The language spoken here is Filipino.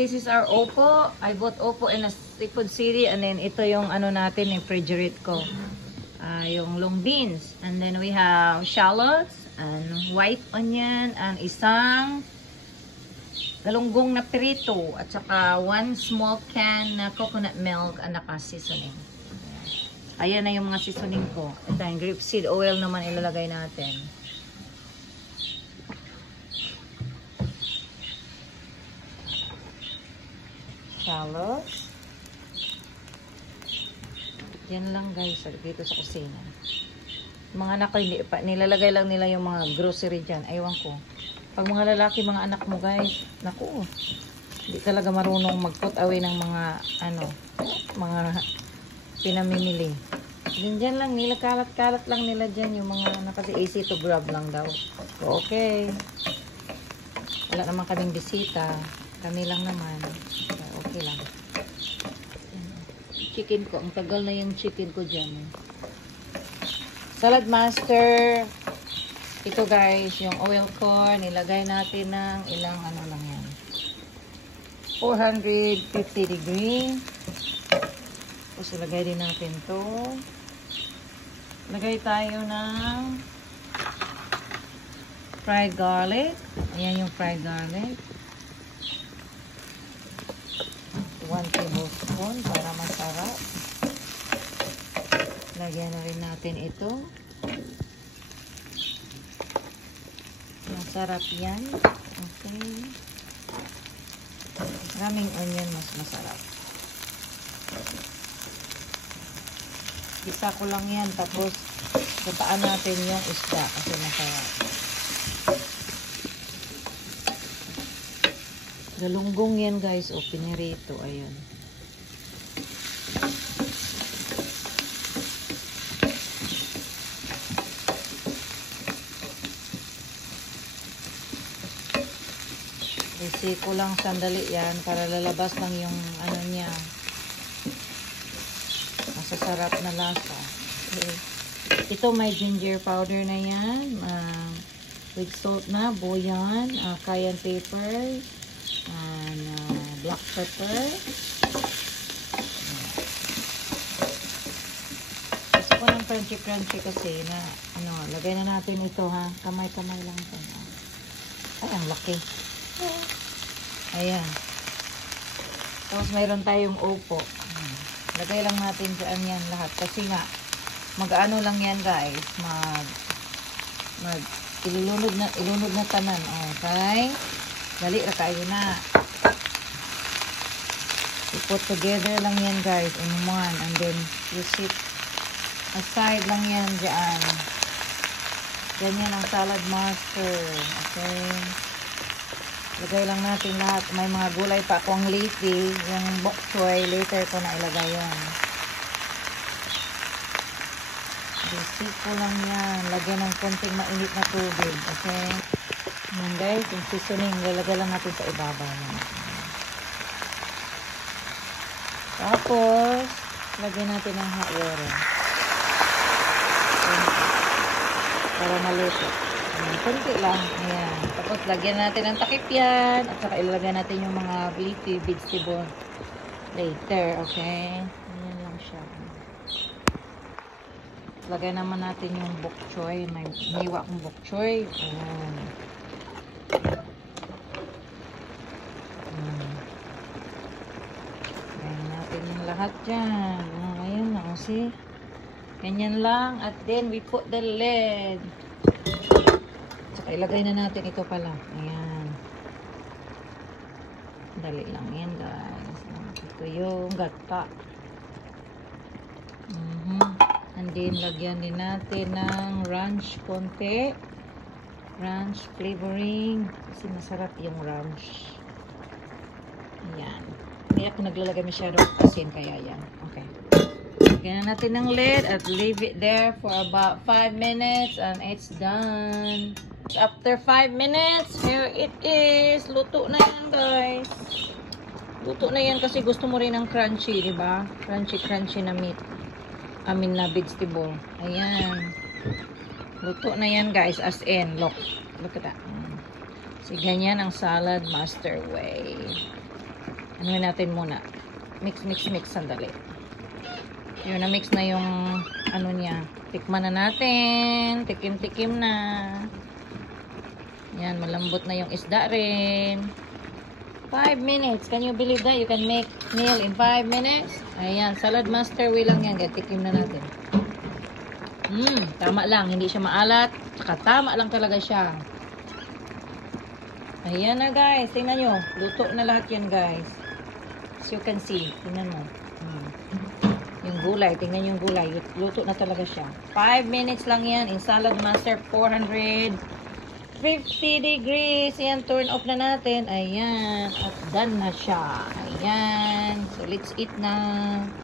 this is our Oppo. I bought Oppo in a Seafood City, and then ito yung ano natin, yung refrigerate ko. Yung long beans. And then we have shallots, and white onion, and isang galunggong na pirito, at saka 1 small can na coconut milk and naka-seasoning. Ayan na yung mga seasoning ko. Ito yung grapeseed oil naman ilalagay natin. Shallots. Yan lang guys, dito sa kusina. Mga anak ko, hindi pa, nilalagay lang nila yung mga grocery dyan. Aywan ko. Pag mga lalaki, mga anak mo guys, naku, hindi talaga marunong mag-put away ng mga, mga pinamimili. Diyan lang nila, kalat-kalat lang nila dyan yung mga kasi easy to grab lang daw. So, okay. Wala naman kaming bisita. Kami lang naman. So, okay lang. Chicken ko. Ang tagal na yung chicken ko dyan. Salad Master. Ito guys, yung oil corn. Nilagay natin ng ilang ano lang yan. 450 degree. Tapos ilagay din natin to. Lagay tayo ng fried garlic. Ayan yung fried garlic. 1 tablespoon para masarap. Lagyan na rin natin ito. Masarap yan. Okay. Maraming onion, mas masarap. Kita ko lang yan. Tapos, gataan natin yung isda kasi masarap. Galunggong yan guys. O, pinirito. Ayan. Isi ko lang sandali yan para lalabas lang yung ano niya. Masasarap na lasa. Okay. Ito may ginger powder na yan. With salt na, boyan, cayenne pepper, and black pepper. Gusto ko ng crunchy kasi na lagay na natin ito ha. Kamay-kamay lang ito. Ay, ang laki. Ayan. Tapos mayroon tayong Oppo. Lagay lang natin dyan yan lahat. Kasi nga, mag-ano lang yan guys. Ilunod na tanan. Okay? Dali na kayo na. I-put together lang yan guys. In one. And then, you sit aside lang yan dyan. Ganyan ang Salad Master. Okay? Lagay lang natin lahat. May mga gulay pa akong leafy. Yung bok choy, later ko na ilagay yan. Basic ko lang yan. Lagyan ng konting mainit na tubig. Okay? Yan guys, yung seasoning, lalagay lang natin sa ibabaw. Tapos, lagyan natin ng hot water. Para maluto. Kunti lang. Ayan. Tapos, lagyan natin ng takip yan. At saka ilalagay natin yung mga leafy vegetable later. Okay? Ayan lang siya. Lagay naman natin yung bok choy. May niwa akong bok choy. Ayan. Lagay natin yung lahat dyan. Ayan na kasi. Ganyan lang. At then, we put the lid. Tsaka ilagay na natin ito pala. Ayan. Dali lang yan guys. Ito yung gata. And then, lagyan din natin ng ranch konti. Ranch flavoring. Kasi masarap yung ranch. Ayan. Hindi ako naglalagay masyadong asin kaya yan. Okay. Lagyan na natin ng lid at leave it there for about 5 minutes and it's done. After 5 minutes, here it is. Luto na yan guys. Luto na yan kasi gusto mo rin ng crunchy, di ba? Crunchy na meat. Na vegetable. Ayan. Luto na yan guys. As in, look at that. So, ganyan ang Salad Master way. Ano natin muna. Mix sandali. Yun, na-mix na yung ano niya. Tikman na natin. Tikim-tikim na. Yan, malambot na yung isda rin. 5 minutes. Can you believe that? You can make meal in 5 minutes? Ayan, salad master way lang yan. Tikim na natin. Tama lang. Hindi siya maalat. Saka tama lang talaga siya. Ayan na guys. Tingnan nyo. Luto na lahat yan guys. As you can see. Tingnan mo. Yung gulay. Tingnan yung gulay. Luto na talaga siya. 5 minutes lang yan. In salad master 450 degrees. Ayan. Turn off na natin. Ayan. At done na siya. Ayan. So let's eat na.